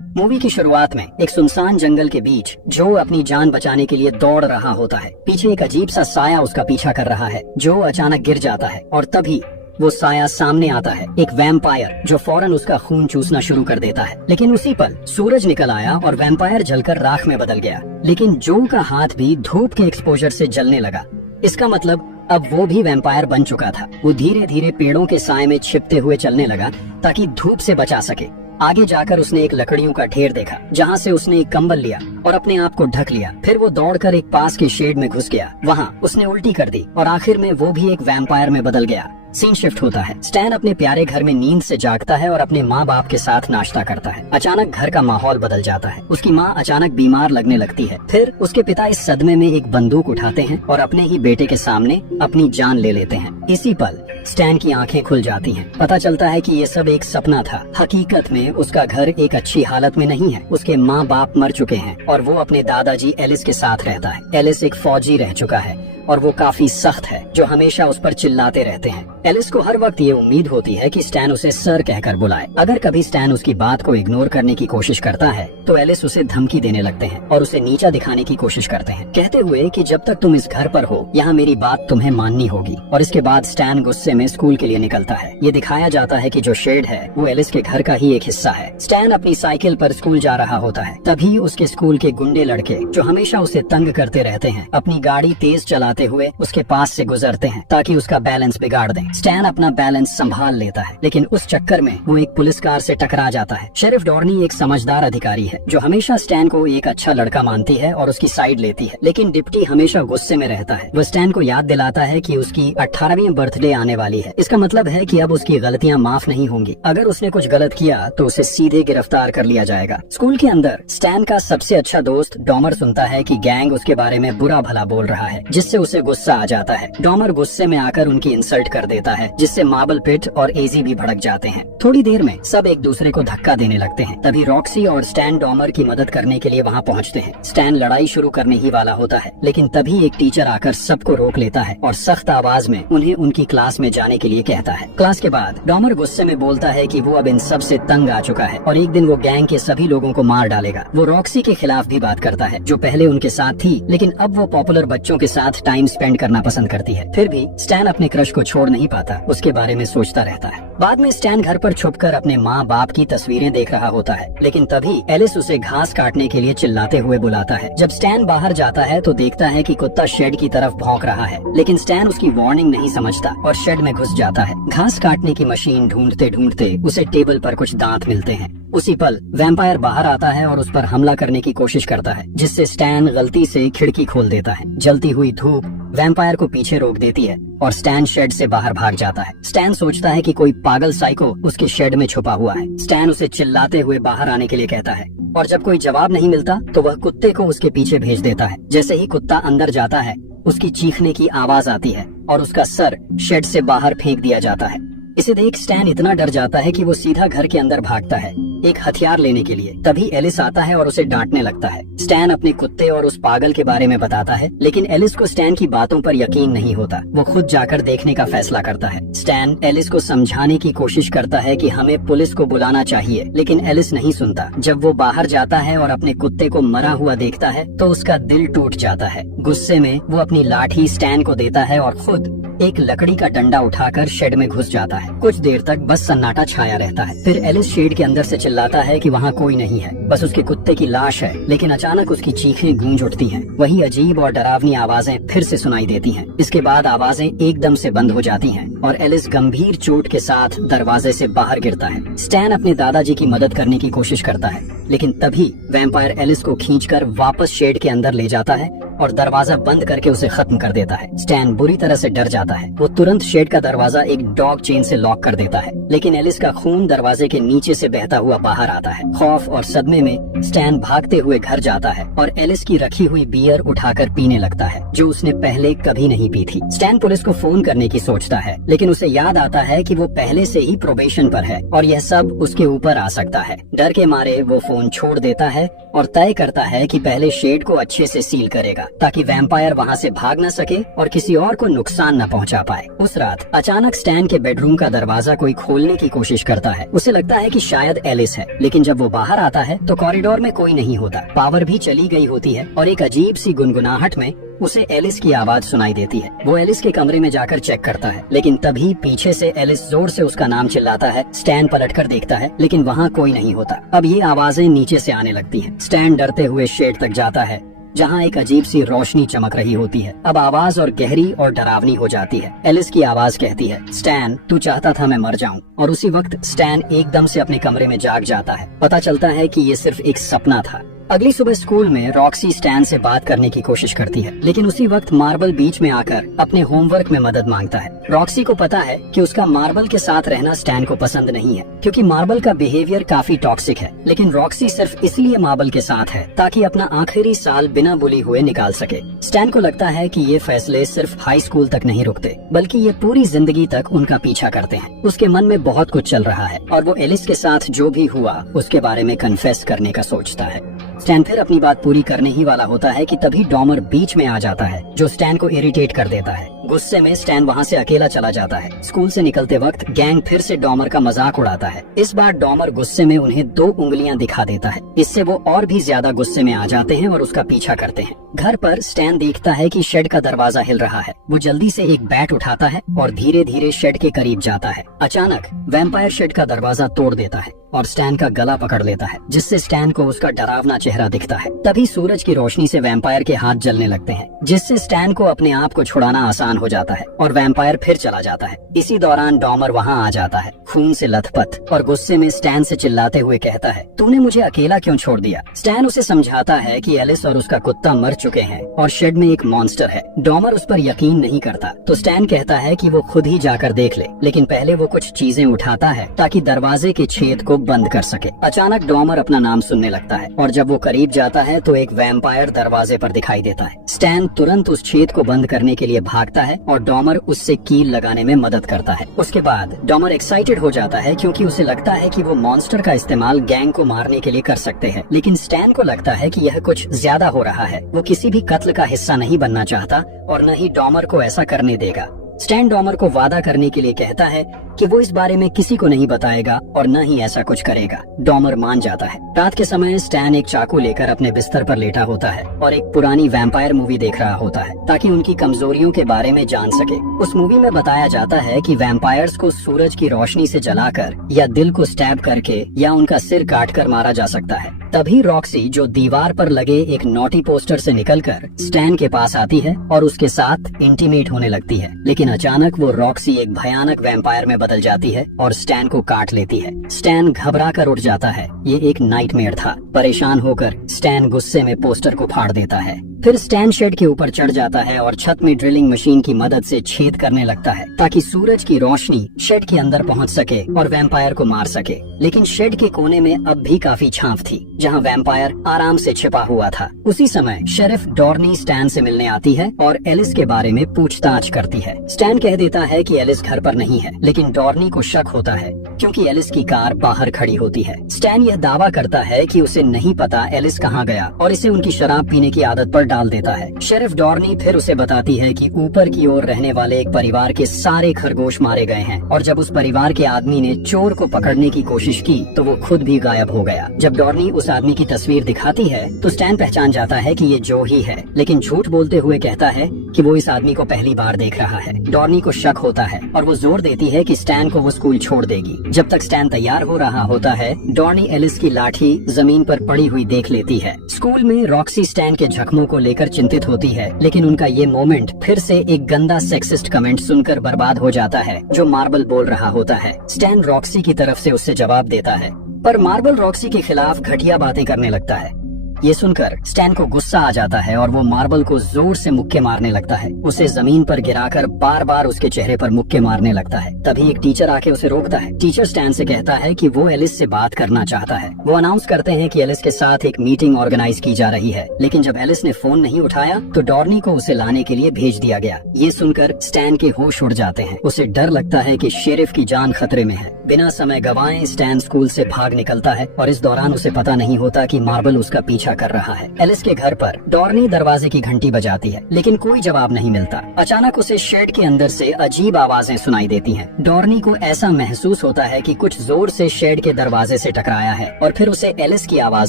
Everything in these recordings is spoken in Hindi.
मूवी की शुरुआत में एक सुनसान जंगल के बीच जो अपनी जान बचाने के लिए दौड़ रहा होता है। पीछे एक अजीब सा साया उसका पीछा कर रहा है जो अचानक गिर जाता है और तभी वो साया सामने आता है, एक वैम्पायर जो फौरन उसका खून चूसना शुरू कर देता है। लेकिन उसी पल सूरज निकल आया और वैम्पायर जलकर राख में बदल गया। लेकिन जो का हाथ भी धूप के एक्सपोजर से जलने लगा। इसका मतलब अब वो भी वैम्पायर बन चुका था। वो धीरे धीरे पेड़ों के साए में छिपते हुए चलने लगा ताकि धूप से बचा सके। आगे जाकर उसने एक लकड़ियों का ढेर देखा जहाँ से उसने एक कंबल लिया और अपने आप को ढक लिया। फिर वो दौड़कर एक पास के शेड में घुस गया। वहाँ उसने उल्टी कर दी और आखिर में वो भी एक वैम्पायर में बदल गया। सीन शिफ्ट होता है। स्टैन अपने प्यारे घर में नींद से जागता है और अपने माँ बाप के साथ नाश्ता करता है। अचानक घर का माहौल बदल जाता है। उसकी माँ अचानक बीमार लगने लगती है। फिर उसके पिता इस सदमे में एक बंदूक उठाते हैं और अपने ही बेटे के सामने अपनी जान ले लेते हैं। इसी पल स्टैन की आंखें खुल जाती हैं। पता चलता है कि ये सब एक सपना था। हकीकत में उसका घर एक अच्छी हालत में नहीं है। उसके माँ बाप मर चुके हैं और वो अपने दादाजी एलिस के साथ रहता है। एलिस एक फौजी रह चुका है और वो काफी सख्त है जो हमेशा उस पर चिल्लाते रहते हैं। एलिस को हर वक्त ये उम्मीद होती है कि स्टैन उसे सर कहकर बुलाए। अगर कभी स्टैन उसकी बात को इग्नोर करने की कोशिश करता है तो एलिस उसे धमकी देने लगते हैं और उसे नीचा दिखाने की कोशिश करते हैं, कहते हुए कि जब तक तुम इस घर पर हो यहाँ मेरी बात तुम्हें माननी होगी। और इसके बाद स्टैन गुस्से में स्कूल के लिए निकलता है। ये दिखाया जाता है कि जो शेड है वो एलिस के घर का ही एक हिस्सा है। स्टैन अपनी साइकिल पर स्कूल जा रहा होता है। तभी उसके स्कूल के गुंडे लड़के जो हमेशा उसे तंग करते रहते हैं अपनी गाड़ी तेज चलाते हुए उसके पास से गुजरते हैं ताकि उसका बैलेंस बिगाड़ दें। स्टैन अपना बैलेंस संभाल लेता है लेकिन उस चक्कर में वो एक पुलिस कार से टकरा जाता है। शेरिफ डॉर्नी एक समझदार अधिकारी है जो हमेशा स्टैन को एक अच्छा लड़का मानती है और उसकी साइड लेती है। लेकिन डिप्टी हमेशा गुस्से में रहता है। वो स्टैन को याद दिलाता है कि उसकी 18वीं बर्थडे आने वाली है। इसका मतलब है कि अब उसकी गलतियां माफ नहीं होंगी। अगर उसने कुछ गलत किया तो उसे सीधे गिरफ्तार कर लिया जाएगा। स्कूल के अंदर स्टैन का सबसे अच्छा दोस्त डॉमर सुनता है कि गैंग उसके बारे में बुरा भला बोल रहा है जिससे उसे गुस्सा आ जाता है। डॉमर गुस्से में आकर उनकी इंसल्ट कर देता है जिससे मार्बल पिट और एजी भी भड़क जाते हैं। थोड़ी देर में सब एक दूसरे को धक्का देने लगते हैं। तभी रॉक्सी और स्टैन डॉमर की मदद करने के लिए वहाँ पहुँचते हैं। स्टैन लड़ाई शुरू करने ही वाला होता है लेकिन तभी एक टीचर आकर सबको रोक लेता है और सख्त आवाज में उन्हें उनकी क्लास में जाने के लिए कहता है। क्लास के बाद डॉमर गुस्से में बोलता है कि वो अब इन सब से तंग आ चुका है और एक दिन वो गैंग के सभी लोगों को मार डालेगा। वो रॉक्सी के खिलाफ भी बात करता है जो पहले उनके साथ थी लेकिन अब वो पॉपुलर बच्चों के साथ टाइम स्पेंड करना पसंद करती है। फिर भी स्टैन अपने क्रश को छोड़ नहीं पाता, उसके बारे में सोचता रहता है। बाद में स्टैन घर पर छुपकर अपने माँ बाप की तस्वीरें देख रहा होता है लेकिन तभी एलिस उसे घास काटने के लिए चिल्लाते हुए बुलाता है। जब स्टैन बाहर जाता है तो देखता है कि कुत्ता शेड की तरफ भौंक रहा है लेकिन स्टैन उसकी वार्निंग नहीं समझता और शेड में घुस जाता है। घास काटने की मशीन ढूंढते ढूंढते उसे टेबल पर कुछ दांत मिलते हैं। उसी पल वैम्पायर बाहर आता है और उस पर हमला करने की कोशिश करता है जिससे स्टैन गलती से खिड़की खोल देता है। जलती हुई धूप वैम्पायर को पीछे रोक देती है और स्टैन शेड से बाहर भाग जाता है। स्टैन सोचता है कि कोई पागल साइको उसके शेड में छुपा हुआ है। स्टैन उसे चिल्लाते हुए बाहर आने के लिए कहता है और जब कोई जवाब नहीं मिलता तो वह कुत्ते को उसके पीछे भेज देता है। जैसे ही कुत्ता अंदर जाता है उसकी चीखने की आवाज आती है और उसका सर शेड से बाहर फेंक दिया जाता है। इसे देख स्टैन इतना डर जाता है कि वो सीधा घर के अंदर भागता है एक हथियार लेने के लिए। तभी एलिस आता है और उसे डांटने लगता है। स्टैन अपने कुत्ते और उस पागल के बारे में बताता है लेकिन एलिस को स्टैन की बातों पर यकीन नहीं होता। वो खुद जाकर देखने का फैसला करता है। स्टैन एलिस को समझाने की कोशिश करता है कि हमें पुलिस को बुलाना चाहिए लेकिन एलिस नहीं सुनता। जब वो बाहर जाता है और अपने कुत्ते को मरा हुआ देखता है तो उसका दिल टूट जाता है। गुस्से में वो अपनी लाठी स्टैन को देता है और खुद एक लकड़ी का डंडा उठाकर शेड में घुस जाता है। कुछ देर तक बस सन्नाटा छाया रहता है। फिर एलिस शेड के अंदर से चिल्लाता है कि वहाँ कोई नहीं है, बस उसके कुत्ते की लाश है। लेकिन अचानक उसकी चीखें गूंज उठती हैं। वही अजीब और डरावनी आवाजें फिर से सुनाई देती हैं। इसके बाद आवाजें एकदम से बंद हो जाती हैं और एलिस गंभीर चोट के साथ दरवाजे से बाहर गिरता है। स्टैन अपने दादाजी की मदद करने की कोशिश करता है लेकिन तभी वैम्पायर एलिस को खींचकर वापस शेड के अंदर ले जाता है और दरवाजा बंद करके उसे खत्म कर देता है। स्टैन बुरी तरह से डर जाता है। वो तुरंत शेड का दरवाजा एक डॉग चेन से लॉक कर देता है लेकिन एलिस का खून दरवाजे के नीचे से बहता हुआ बाहर आता है। खौफ और सदमे में स्टैन भागते हुए घर जाता है और एलिस की रखी हुई बियर उठाकर पीने लगता है जो उसने पहले कभी नहीं पी थी। स्टैन पुलिस को फोन करने की सोचता है लेकिन उसे याद आता है कि वो पहले से ही प्रोबेशन पर है और यह सब उसके ऊपर आ सकता है। डर के मारे वो फोन छोड़ देता है और तय करता है कि पहले शेड को अच्छे से सील करेगा। ताकि वैम्पायर वहाँ से भाग न सके और किसी और को नुकसान न पहुँचा पाए। उस रात अचानक स्टैन के बेडरूम का दरवाजा कोई खोलने की कोशिश करता है। उसे लगता है कि शायद एलिस है, लेकिन जब वो बाहर आता है तो कॉरिडोर में कोई नहीं होता। पावर भी चली गई होती है और एक अजीब सी गुनगुनाहट में उसे एलिस की आवाज सुनाई देती है। वो एलिस के कमरे में जाकर चेक करता है, लेकिन तभी पीछे से एलिस जोर से उसका नाम चिल्लाता है। स्टैन पलटकर देखता है, लेकिन वहाँ कोई नहीं होता। अब ये आवाजें नीचे से आने लगती हैं। स्टैन डरते हुए शेड तक जाता है, जहाँ एक अजीब सी रोशनी चमक रही होती है। अब आवाज और गहरी और डरावनी हो जाती है। एलिस की आवाज कहती है, स्टैन, तू चाहता था मैं मर जाऊं। और उसी वक्त स्टैन एकदम से अपने कमरे में जाग जाता है। पता चलता है कि ये सिर्फ एक सपना था। अगली सुबह स्कूल में रॉक्सी स्टैन से बात करने की कोशिश करती है, लेकिन उसी वक्त मार्बल बीच में आकर अपने होमवर्क में मदद मांगता है। रॉक्सी को पता है कि उसका मार्बल के साथ रहना स्टैन को पसंद नहीं है, क्योंकि मार्बल का बिहेवियर काफी टॉक्सिक है। लेकिन रॉक्सी सिर्फ इसलिए मार्बल के साथ है ताकि अपना आखिरी साल बिना बुली हुए निकाल सके। स्टैन को लगता है कि ये फैसले सिर्फ हाई स्कूल तक नहीं रुकते, बल्कि ये पूरी जिंदगी तक उनका पीछा करते हैं। उसके मन में बहुत कुछ चल रहा है और वो एलिस के साथ जो भी हुआ उसके बारे में कन्फेस करने का सोचता है। स्टैन फिर अपनी बात पूरी करने ही वाला होता है कि तभी डॉमर बीच में आ जाता है, जो स्टैन को इरिटेट कर देता है। गुस्से में स्टैन वहाँ से अकेला चला जाता है। स्कूल से निकलते वक्त गैंग फिर से डॉमर का मजाक उड़ाता है। इस बार डॉमर गुस्से में उन्हें 2 उंगलियां दिखा देता है। इससे वो और भी ज्यादा गुस्से में आ जाते हैं और उसका पीछा करते हैं। घर पर स्टैन देखता है कि शेड का दरवाजा हिल रहा है। वो जल्दी से एक बैट उठाता है और धीरे धीरे शेड के करीब जाता है। अचानक वैम्पायर शेड का दरवाजा तोड़ देता है और स्टैन का गला पकड़ लेता है, जिससे स्टैन को उसका डरावना चेहरा दिखता है। तभी सूरज की रोशनी से वैम्पायर के हाथ जलने लगते हैं, जिससे स्टैन को अपने आप को छुड़ाना आसान हो जाता है और वैम्पायर फिर चला जाता है। इसी दौरान डॉमर वहाँ आ जाता है, खून से लथपथ, और गुस्से में स्टैन से चिल्लाते हुए कहता है, तूने मुझे अकेला क्यों छोड़ दिया? स्टैन उसे समझाता है कि एलिस और उसका कुत्ता मर चुके हैं और शेड में एक मॉन्स्टर है। डॉमर उस पर यकीन नहीं करता, तो स्टैन कहता है कि वो खुद ही जाकर देख ले, लेकिन पहले वो कुछ चीजें उठाता है ताकि दरवाजे के छेद को बंद कर सके। अचानक डॉमर अपना नाम सुनने लगता है और जब वो करीब जाता है तो एक वैम्पायर दरवाजे पर दिखाई देता है। स्टैन तुरंत उस छेद को बंद करने के लिए भागता है और डॉमर उससे कील लगाने में मदद करता है। उसके बाद डॉमर एक्साइटेड हो जाता है, क्योंकि उसे लगता है कि वो मॉन्स्टर का इस्तेमाल गैंग को मारने के लिए कर सकते हैं। लेकिन स्टैन को लगता है कि यह कुछ ज्यादा हो रहा है। वो किसी भी कत्ल का हिस्सा नहीं बनना चाहता और न ही डॉमर को ऐसा करने देगा। स्टैन डॉमर को वादा करने के लिए कहता है कि वो इस बारे में किसी को नहीं बताएगा और न ही ऐसा कुछ करेगा। डॉमर मान जाता है। रात के समय स्टैन एक चाकू लेकर अपने बिस्तर पर लेटा होता है और एक पुरानी वैम्पायर मूवी देख रहा होता है, ताकि उनकी कमजोरियों के बारे में जान सके। उस मूवी में बताया जाता है कि वैम्पायर्स को सूरज की रोशनी से जलाकर या दिल को स्टैब करके या उनका सिर काटकर मारा जा सकता है। तभी रॉक्सी, जो दीवार पर लगे एक नोटी पोस्टर से निकलकर स्टैन के पास आती है और उसके साथ इंटीमेट होने लगती है। लेकिन अचानक वो रॉक्सी एक भयानक वैम्पायर में बदल जाती है और स्टैन को काट लेती है। स्टैन घबरा कर उठ जाता है। ये एक नाइटमेयर था। परेशान होकर स्टैन गुस्से में पोस्टर को फाड़ देता है। फिर स्टैन शेड के ऊपर चढ़ जाता है और छत में ड्रिलिंग मशीन की मदद से छेद करने लगता है, ताकि सूरज की रोशनी शेड के अंदर पहुंच सके और वैम्पायर को मार सके। लेकिन शेड के कोने में अब भी काफी छांव थी, जहां वैम्पायर आराम से छिपा हुआ था। उसी समय शेरिफ डॉर्नी स्टैन से मिलने आती है और एलिस के बारे में पूछताछ करती है। स्टैन कह देता है कि एलिस घर पर नहीं है, लेकिन डॉर्नी को शक होता है क्योंकि एलिस की कार बाहर खड़ी होती है। स्टैन यह दावा करता है कि उसे नहीं पता एलिस कहाँ गया और इसे उनकी शराब पीने की आदत पर डाल देता है। शेरिफ डॉर्नी फिर उसे बताती है कि ऊपर की ओर रहने वाले एक परिवार के सारे खरगोश मारे गए हैं और जब उस परिवार के आदमी ने चोर को पकड़ने की कोशिश की तो वो खुद भी गायब हो गया। जब डॉर्नी उस आदमी की तस्वीर दिखाती है तो स्टैन पहचान जाता है कि ये जो ही है, लेकिन झूठ बोलते हुए कहता है कि वो इस आदमी को पहली बार देख रहा है। डॉर्नी को शक होता है और वो जोर देती है कि स्टैन को वो स्कूल छोड़ देगी। जब तक स्टैन तैयार हो रहा होता है, डॉर्नी एलिस की लाठी जमीन पर पड़ी हुई देख लेती है। स्कूल में रॉक्सी स्टैन के जख्मों को लेकर चिंतित होती है, लेकिन उनका ये मोमेंट फिर से एक गंदा सेक्सिस्ट कमेंट सुनकर बर्बाद हो जाता है, जो मार्बल बोल रहा होता है। स्टैन रॉक्सी की तरफ से उससे जवाब देता है, पर मार्बल रॉक्सी के खिलाफ घटिया बातें करने लगता है। ये सुनकर स्टैन को गुस्सा आ जाता है और वो मार्बल को जोर से मुक्के मारने लगता है। उसे जमीन पर गिराकर बार बार उसके चेहरे पर मुक्के मारने लगता है। तभी एक टीचर आके उसे रोकता है। टीचर स्टैन से कहता है कि वो एलिस से बात करना चाहता है। वो अनाउंस करते हैं कि एलिस के साथ एक मीटिंग ऑर्गेनाइज की जा रही है, लेकिन जब एलिस ने फोन नहीं उठाया तो डॉर्नी को उसे लाने के लिए भेज दिया गया। ये सुनकर स्टैन के होश उड़ जाते हैं। उसे डर लगता है कि शेरिफ की जान खतरे में है। बिना समय गवाए स्टैन स्कूल से भाग निकलता है और इस दौरान उसे पता नहीं होता कि मार्बल उसका पीछा पीछा कर रहा है। एलिस के घर पर डॉर्नी दरवाजे की घंटी बजाती है, लेकिन कोई जवाब नहीं मिलता। अचानक उसे शेड के अंदर से अजीब आवाजें सुनाई देती हैं। डॉर्नी को ऐसा महसूस होता है कि कुछ जोर से शेड के दरवाजे से टकराया है और फिर उसे एलिस की आवाज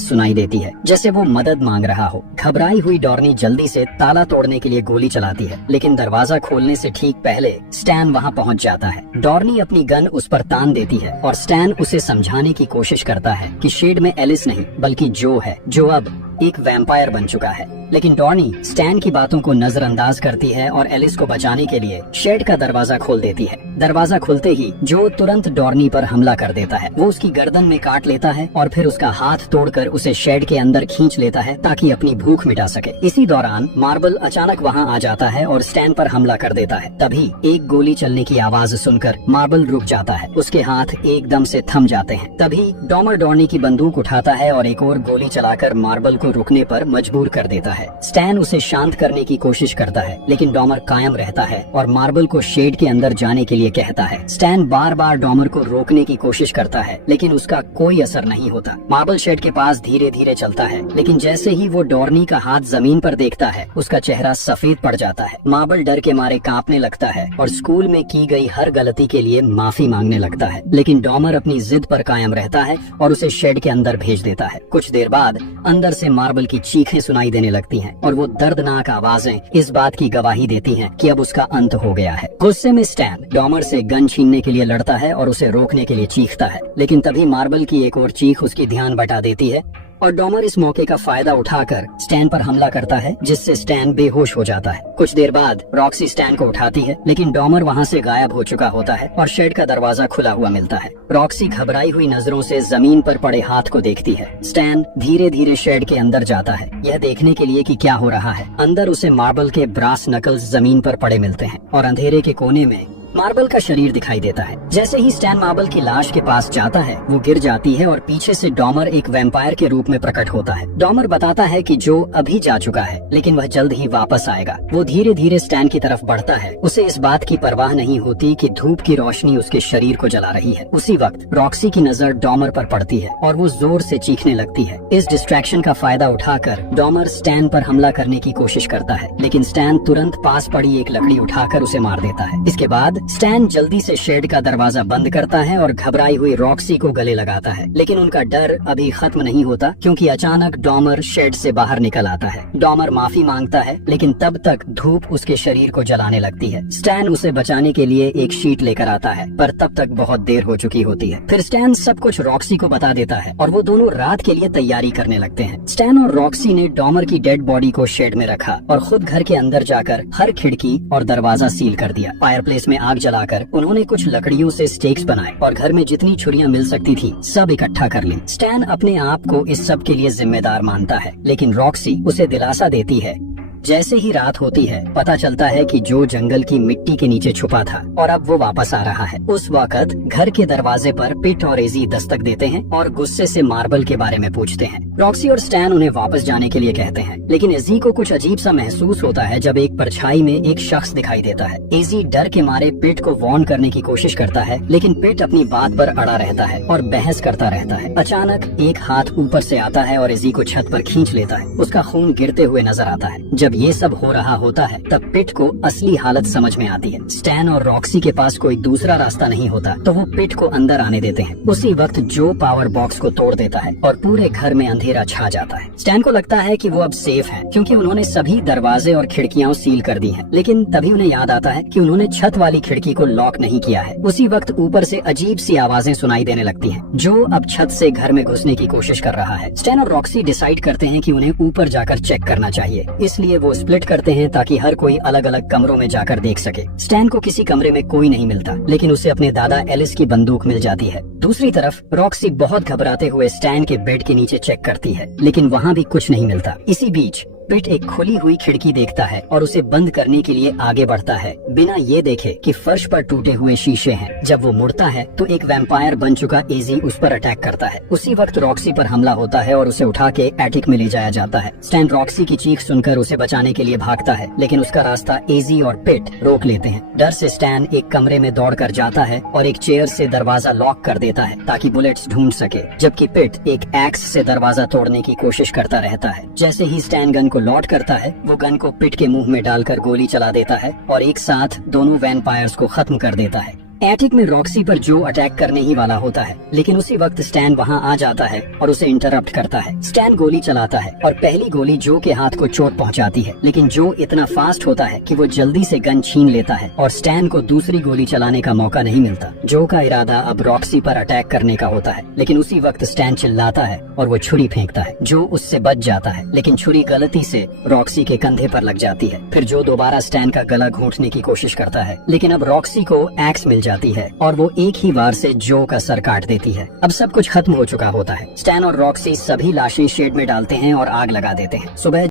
सुनाई देती है, जैसे वो मदद मांग रहा हो। घबराई हुई डॉर्नी जल्दी से ताला तोड़ने के लिए गोली चलाती है, लेकिन दरवाजा खोलने से ठीक पहले स्टैन वहाँ पहुँच जाता है। डॉर्नी अपनी गन उस पर तान देती है और स्टैन उसे समझाने की कोशिश करता है कि शेड में एलिस नहीं बल्कि जो है, जो अब एक वैम्पायर बन चुका है। लेकिन डॉर्नी स्टैन की बातों को नजरअंदाज करती है और एलिस को बचाने के लिए शेड का दरवाजा खोल देती है। दरवाजा खुलते ही जो तुरंत डॉर्नी पर हमला कर देता है। वो उसकी गर्दन में काट लेता है और फिर उसका हाथ तोड़कर उसे शेड के अंदर खींच लेता है ताकि अपनी भूख मिटा सके। इसी दौरान मार्बल अचानक वहाँ आ जाता है और स्टैन पर हमला कर देता है। तभी एक गोली चलने की आवाज सुनकर मार्बल रुक जाता है। उसके हाथ एकदम से थम जाते हैं। तभी डॉमर डॉर्नी की बंदूक उठाता है और एक और गोली चलाकर मार्बल को रुकने पर मजबूर कर देता है। स्टैन उसे शांत करने की कोशिश करता है, लेकिन डॉमर कायम रहता है और मार्बल को शेड के अंदर जाने के लिए कहता है। स्टैन बार बार डॉमर को रोकने की कोशिश करता है, लेकिन उसका कोई असर नहीं होता। मार्बल शेड के पास धीरे धीरे चलता है, लेकिन जैसे ही वो डॉर्नी का हाथ जमीन पर देखता है, उसका चेहरा सफेद पड़ जाता है। मार्बल डर के मारे कांपने लगता है और स्कूल में की गई हर गलती के लिए माफी मांगने लगता है। लेकिन डॉमर अपनी जिद पर कायम रहता है और उसे शेड के अंदर भेज देता है। कुछ देर बाद अंदर से मार्बल की चीखें सुनाई देने लगती हैं और वो दर्दनाक आवाजें इस बात की गवाही देती हैं कि अब उसका अंत हो गया है। गुस्से में स्टैन डॉमर से गन छीनने के लिए लड़ता है और उसे रोकने के लिए चीखता है, लेकिन तभी मार्बल की एक और चीख उसकी ध्यान बटा देती है और डॉमर इस मौके का फायदा उठाकर स्टैन पर हमला करता है, जिससे स्टैन बेहोश हो जाता है। कुछ देर बाद रॉक्सी स्टैन को उठाती है, लेकिन डॉमर वहाँ से गायब हो चुका होता है और शेड का दरवाजा खुला हुआ मिलता है। रॉक्सी घबराई हुई नजरों से जमीन पर पड़े हाथ को देखती है। स्टैन धीरे धीरे शेड के अंदर जाता है, यह देखने के लिए कि क्या हो रहा है। अंदर उसे मार्बल के ब्रास नकल्स जमीन पर पड़े मिलते हैं और अंधेरे के कोने में मार्बल का शरीर दिखाई देता है। जैसे ही स्टैन मार्बल की लाश के पास जाता है, वो गिर जाती है और पीछे से डॉमर एक वैम्पायर के रूप में प्रकट होता है। डॉमर बताता है कि जो अभी जा चुका है, लेकिन वह जल्द ही वापस आएगा। वो धीरे धीरे स्टैन की तरफ बढ़ता है। उसे इस बात की परवाह नहीं होती कि धूप की रोशनी उसके शरीर को जला रही है। उसी वक्त रॉक्सी की नजर डॉमर पर पड़ती है और वो जोर से चीखने लगती है। इस डिस्ट्रैक्शन का फायदा उठाकर डॉमर स्टैन पर हमला करने की कोशिश करता है, लेकिन स्टैन तुरंत पास पड़ी एक लकड़ी उठाकर उसे मार देता है। इसके बाद स्टैन जल्दी से शेड का दरवाजा बंद करता है और घबराई हुई रॉक्सी को गले लगाता है। लेकिन उनका डर अभी खत्म नहीं होता, क्योंकि अचानक डॉमर शेड से बाहर निकल आता है। डॉमर माफी मांगता है, लेकिन तब तक धूप उसके शरीर को जलाने लगती है। स्टैन उसे बचाने के लिए एक शीट लेकर आता है, पर तब तक बहुत देर हो चुकी होती है। फिर स्टैन सब कुछ रॉक्सी को बता देता है और वो दोनों रात के लिए तैयारी करने लगते हैं। स्टैन और रॉक्सी ने डॉमर की डेड बॉडी को शेड में रखा और खुद घर के अंदर जाकर हर खिड़की और दरवाजा सील कर दिया। फायरप्लेस में आग जलाकर उन्होंने कुछ लकड़ियों से स्टेक्स बनाए और घर में जितनी छुरियां मिल सकती थी सब इकट्ठा कर ली। स्टैन अपने आप को इस सब के लिए जिम्मेदार मानता है, लेकिन रॉक्सी उसे दिलासा देती है। जैसे ही रात होती है, पता चलता है कि जो जंगल की मिट्टी के नीचे छुपा था और अब वो वापस आ रहा है। उस वक्त घर के दरवाजे पर पिट और एजी दस्तक देते हैं और गुस्से से मार्बल के बारे में पूछते हैं। रॉक्सी और स्टैन उन्हें वापस जाने के लिए कहते हैं, लेकिन एजी को कुछ अजीब सा महसूस होता है जब एक परछाई में एक शख्स दिखाई देता है। एजी डर के मारे पिट को वार्न करने की कोशिश करता है, लेकिन पिट अपनी बात पर अड़ा रहता है और बहस करता रहता है। अचानक एक हाथ ऊपर से आता है और एजी को छत पर खींच लेता है। उसका खून गिरते हुए नजर आता है। जब ये सब हो रहा होता है, तब पिट को असली हालत समझ में आती है। स्टैन और रॉक्सी के पास कोई दूसरा रास्ता नहीं होता, तो वो पिट को अंदर आने देते हैं। उसी वक्त जो पावर बॉक्स को तोड़ देता है और पूरे घर में अंधेरा छा जाता है। स्टैन को लगता है कि वो अब सेफ है, क्योंकि उन्होंने सभी दरवाजे और खिड़कियां सील कर दी हैं। लेकिन तभी उन्हें याद आता है कि उन्होंने छत वाली खिड़की को लॉक नहीं किया है। उसी वक्त ऊपर से अजीब सी आवाजें सुनाई देने लगती हैं, जो अब छत से घर में घुसने की कोशिश कर रहा है। स्टैन और रॉक्सी डिसाइड करते हैं कि उन्हें ऊपर जाकर चेक करना चाहिए, इसलिए वो स्प्लिट करते हैं ताकि हर कोई अलग अलग कमरों में जाकर देख सके। स्टैन को किसी कमरे में कोई नहीं मिलता, लेकिन उसे अपने दादा एलिस की बंदूक मिल जाती है। दूसरी तरफ रॉक्सी बहुत घबराते हुए स्टैन के बेड के नीचे चेक करती है, लेकिन वहाँ भी कुछ नहीं मिलता। इसी बीच पिट एक खुली हुई खिड़की देखता है और उसे बंद करने के लिए आगे बढ़ता है, बिना ये देखे कि फर्श पर टूटे हुए शीशे हैं। जब वो मुड़ता है तो एक वैम्पायर बन चुका एजी उस पर अटैक करता है। उसी वक्त रॉक्सी पर हमला होता है और उसे उठा के एटिक में ले जाया जाता है। स्टैन रॉक्सी की चीख सुनकर उसे बचाने के लिए भागता है, लेकिन उसका रास्ता एजी और पिट रोक लेते हैं। डर से स्टैन एक कमरे में दौड़कर जाता है और एक चेयर से दरवाजा लॉक कर देता है ताकि बुलेट्स ढूंढ सके, जबकि पिट एक एक्स से दरवाजा तोड़ने की कोशिश करता रहता है। जैसे ही स्टैन गन को लॉड करता है, वो गन को पिट के मुंह में डालकर गोली चला देता है और एक साथ दोनों वैम्पायर्स को खत्म कर देता है। एटिक में रॉक्सी पर जो अटैक करने ही वाला होता है, लेकिन उसी वक्त स्टैन वहां आ जाता है और उसे इंटरप्ट करता है। स्टैन गोली चलाता है और पहली गोली जो के हाथ को चोट पहुंचाती है, लेकिन जो इतना फास्ट होता है कि वो जल्दी से गन छीन लेता है और स्टैन को दूसरी गोली चलाने का मौका नहीं मिलता। जो का इरादा अब रॉक्सी पर अटैक करने का होता है, लेकिन उसी वक्त स्टैन चिल्लाता है और वो छुरी फेंकता है। जो उससे बच जाता है, लेकिन छुरी गलती से रॉक्सी के कंधे पर लग जाती है। फिर जो दोबारा स्टैन का गला घोंटने की कोशिश करता है, लेकिन अब रॉक्सी को एक्स मिल जाती है और वो एक ही वार से जो का सर काट देती है। अब सब कुछ खत्म हो चुका होता है। स्टैन और रॉक्सी सभी लाशें शेड में डालते हैं और आग लगा देते हैं। सुबह